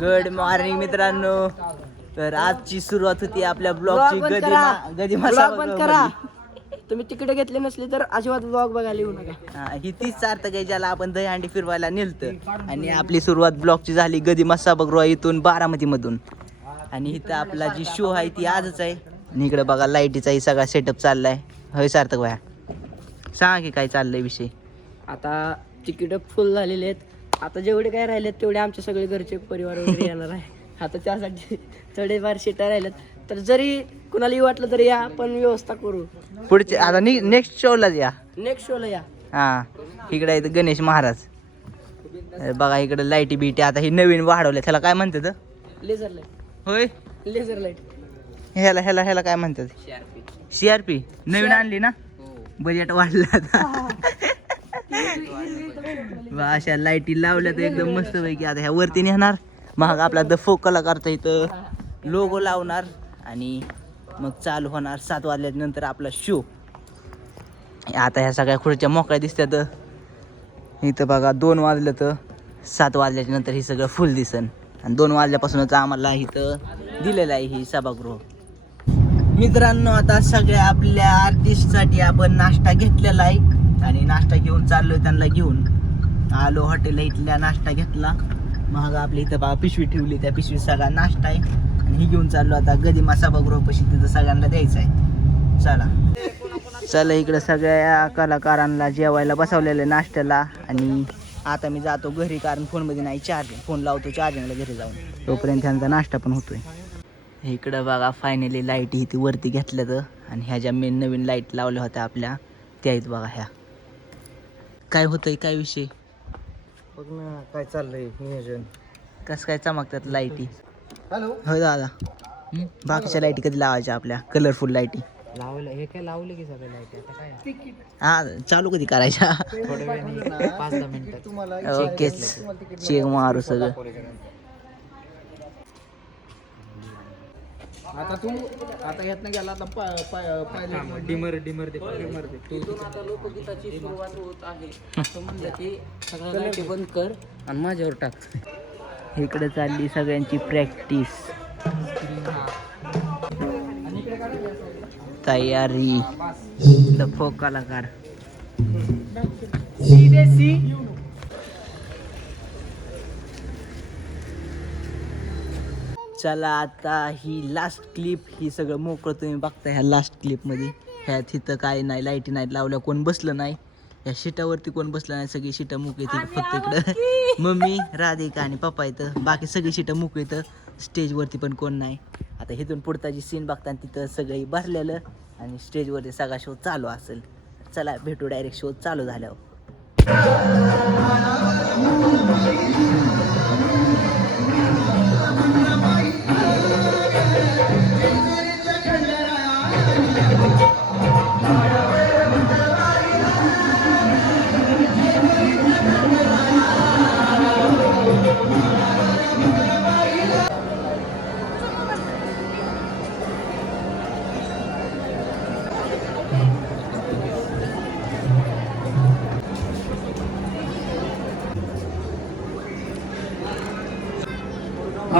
Good morning मित्रांनो. तर आजची सुरुवात होती आपल्या ब्लॉगची Vlog गदी करा. मा- गदी ब्लॉग मासा बंद करा. तुम्ही तिकीट घेतले नसले तर अजिबात ब्लॉग बघायला येऊ नका. हा, ही तीच सार्थक आहे ज्याला आपण दहीहंडी फिरवायला नेलत. आणि आपली सुरुवात ब्लॉगची झाली गदी मस्सा इथून बारामती मधून आणि इथं आपला जी शो आहे ती आजच आहे. आणि इकडे बघा लाईटीचाही सगळा सेटअप चाललाय. होय सार्थक भाया. सांगा की काय चाललंय विषय? आता तिकीट फुल झालेले आहेत. आता जेवढे काय राहिलेत तेवढे आमचे सगळे घरचे परिवार वगैरे येणार आहे. आता त्यासाठी थोडेफार शिटा राहिलेत तर जरी कुणाला येऊ वाटलं तरी या आपण व्यवस्था करू. पुढचे आता नेक्स्ट शोलाच या. नेक्स्ट शोला या. हा इकडे आहेत गणेश महाराज. बघा इकडे लाईटी बिटी आता ही नवीन वाढवल्या. त्याला काय म्हणतात? लेझर लाइट होय? लेझर लाइट ह्याला ह्याला ह्याला काय म्हणतात? सी आर पी नवीन आणली ना? बजेट वाढलं आता. वा अशा लाईटी लावल्या तर एकदम मस्त पैकी आता ह्या वरती नेणार. मग आपला द फोक कलाकारचा इथं. लोगो लावणार आणि मग चालू होणार सात वाजल्यानंतर आपला शो आता ह्या सगळ्या खुर्च्या मोकळ्या दिसतात इथं बघा दोन वाजलं तर सात वाजल्याच्या नंतर हे सगळं फुल दिसन. आणि दोन वाजल्यापासूनच आम्हाला इथं दिलेलं आहे ही सभागृह. मित्रांनो आता सगळ्या आपल्या आर्टिस्टसाठी आपण नाश्ता घेतलेला आहे. आणि नाश्ता घेऊन चाललोय त्यांना घेऊन. आलो हॉटेल इथल्या नाश्ता घेतला. मग आपल्या इथं बा पिशवी ठेवली. त्या पिशवीत सगळा नाश्ता आहे. आणि ही घेऊन चाललो आता गदिमा सभागृहापाशी तिथं सगळ्यांना द्यायचं आहे. चला. चला इकडं सगळ्या कलाकारांना जेवायला बसवलेलं नाश्त्याला. आणि आता मी जातो घरी कारण फोनमध्ये नाही चार्जिंग फोन लावतो चार्जिंगला घरी जाऊन. तोपर्यंत त्यांचा नाश्ता पण होतोय. इकडं बघा फायनली लाइट ती वरती घेतल्या तर. आणि ह्या ज्या मेन नवीन लाइट लावल्या होत्या आपल्या त्या आहेत बघा ह्या. काय होतंय काय विषय? बघ ना काय चाललंय नियोजन. कसं काय चमकतात लाईटी हॅलो हो दादा. हं? बाकीच्या लाईटी कधी लावायच्या आपल्या? कलरफुल लाईटी लावलं हे काय लावले की सगळे लाइट आता काय? हा चालू कधी करायच्या? थोड्या वेळाने. पाच दहा मिनिटात ओकेच चेक मारू सगळं. आता तू आता यातनं गेला आता पायलट डिमर डिमर दे डिमर दे. तू आता लोकगीताची सुरुवात होत आहे. असं म्हणलं की सगळं लाईटी बंद कर आणि माझ्यावर टाक. इकडे चालली सगळ्यांची प्रॅक्टिस. तयारी. लफो कलाकार चला आता ही लास्ट क्लिप ही सगळं मोकळं तुम्ही बघता ह्या लास्ट क्लिपमध्ये ह्यात इथं काय नाही लाईटी नाही लावल्या कोण बसलं नाही. या शिटावरती कोण बसलं नाही सगळी शिटा मोकळी येते फक्त इकडं. मम्मी राधिका आणि पप्पा इथं. बाकी सगळी शिटा मोकळी इथं. स्टेजवरती पण कोण नाही. आता इथून पुढचा जी सीन बघताना तिथं सगळी भरलेलं आणि स्टेजवरती सगळा शो चालू असेल. चला भेटू डायरेक्ट शो चालू झाल्यावर.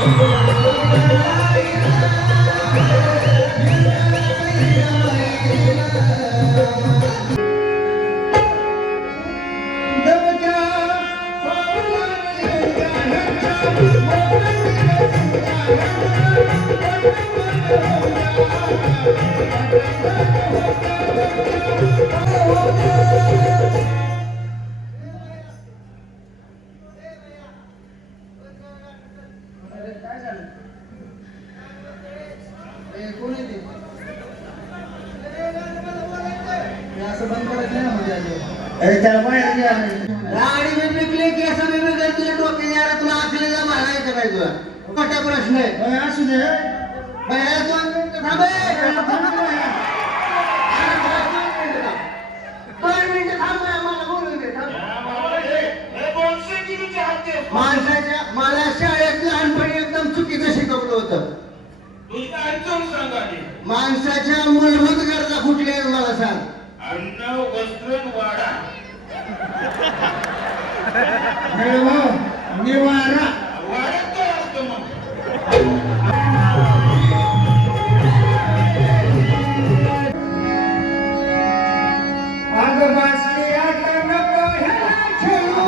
Yeah. गाडी केस तुझ्या डोक्यात तुला आखले जा मारायचं काय तुला मोठा प्रश्न आहे असू दे थांब मला माणसाच्या मला शाळेत लहानपणी एकदम चुकीचं शिकवलं होतं माणसाच्या मूलभूत गरजा कुठल्या मला सांग निवारा अगं बासरी आता नको ह्याला खेळू.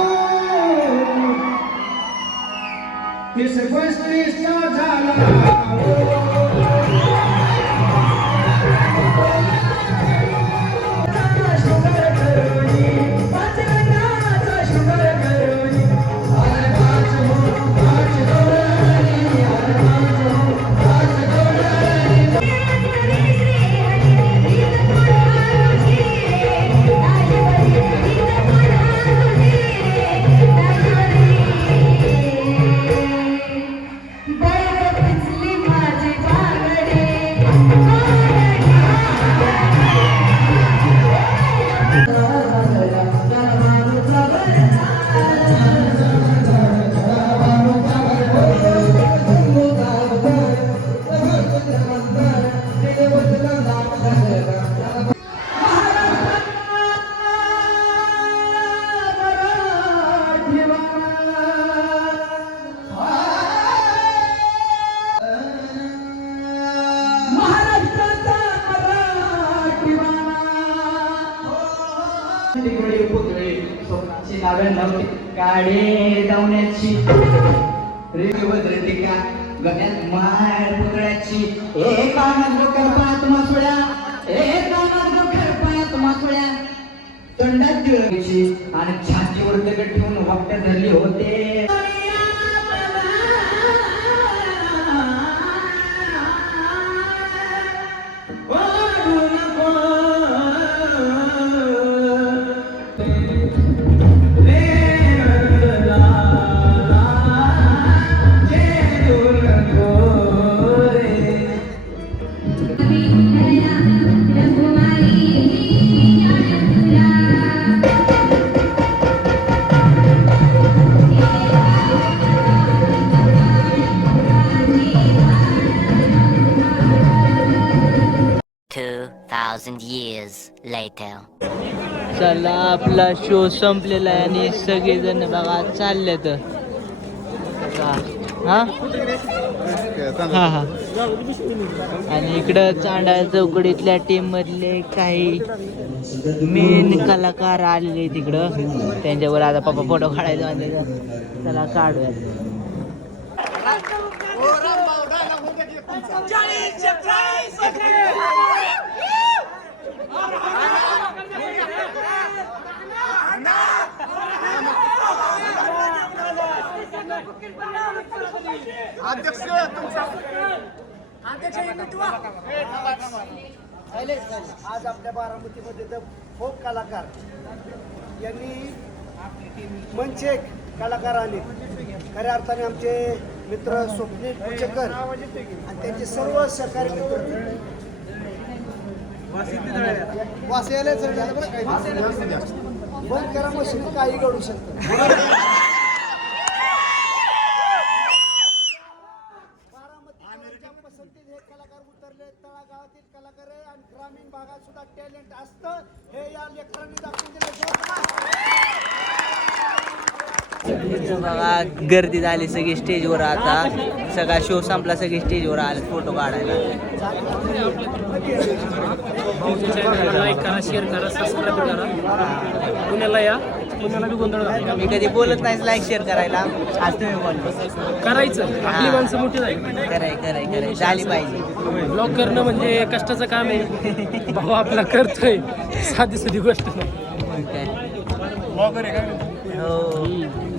तीस पस्तीसचा झाला गाडी धावण्याची रेवद्रटिका गण्यात मार पुतळ्याची. ए कानात डोक्यात मासोळ्या. ए कानात डोक्यात मासोळ्या. तोंडात तिळगीची आणि छातीवर दगड ठेवून वाकट्या धरली होते. Thousand years later. चला आपला शो संपलेला आहे आणि सगळेजण बघा चालले तर हा? हा हा. आणि इकडं चांडाळ चौकडीतल्या टीम मधले काही मेन कलाकार आलेले तिकडं. त्यांच्यावर आता पप्पा फोटो काढायचा म्हणजे चला काढूया आज आपल्या बारामतीमध्ये तर फोक कलाकार यांनी मंच कलाकार आले. खऱ्या अर्थाने आमचे मित्र स्वप्नील कुचेकर आणि त्यांचे सर्व सहकारी मित्र. वास यायला बंद करा मशीन काही घडू शकतं बारामतीकरांच्या पसंतीत हे कलाकार उतरले तळागाळातील कलाकार आहे आणि ग्रामीण भागात सुद्धा टॅलेंट असतं हे या लेकरांनी दाखवून दिलं इथं बघा गर्दी झाली सगळी स्टेजवर आता. सगळा शो संपला सगळी स्टेजवर आले फोटो काढायला. लाईक करा शेअर करा सबस्क्राईब करा पुण्याला या पुण्याला बी गोंधळ घाला. मी कधी बोलत नाही लाईक शेअर करायला. आज तुम्ही बोललो. करायचं. आपली माणसं मोठी कराय कराय कराय. झाली पाहिजे. ब्लॉग करणं म्हणजे कष्टाचं काम आहे. भाऊ आपला करतोय. साधी साधी गोष्ट. नाही मग काय? हो.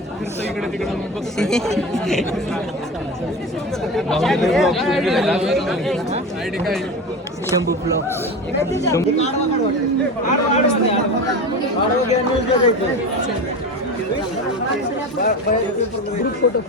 Shambhu blog group photo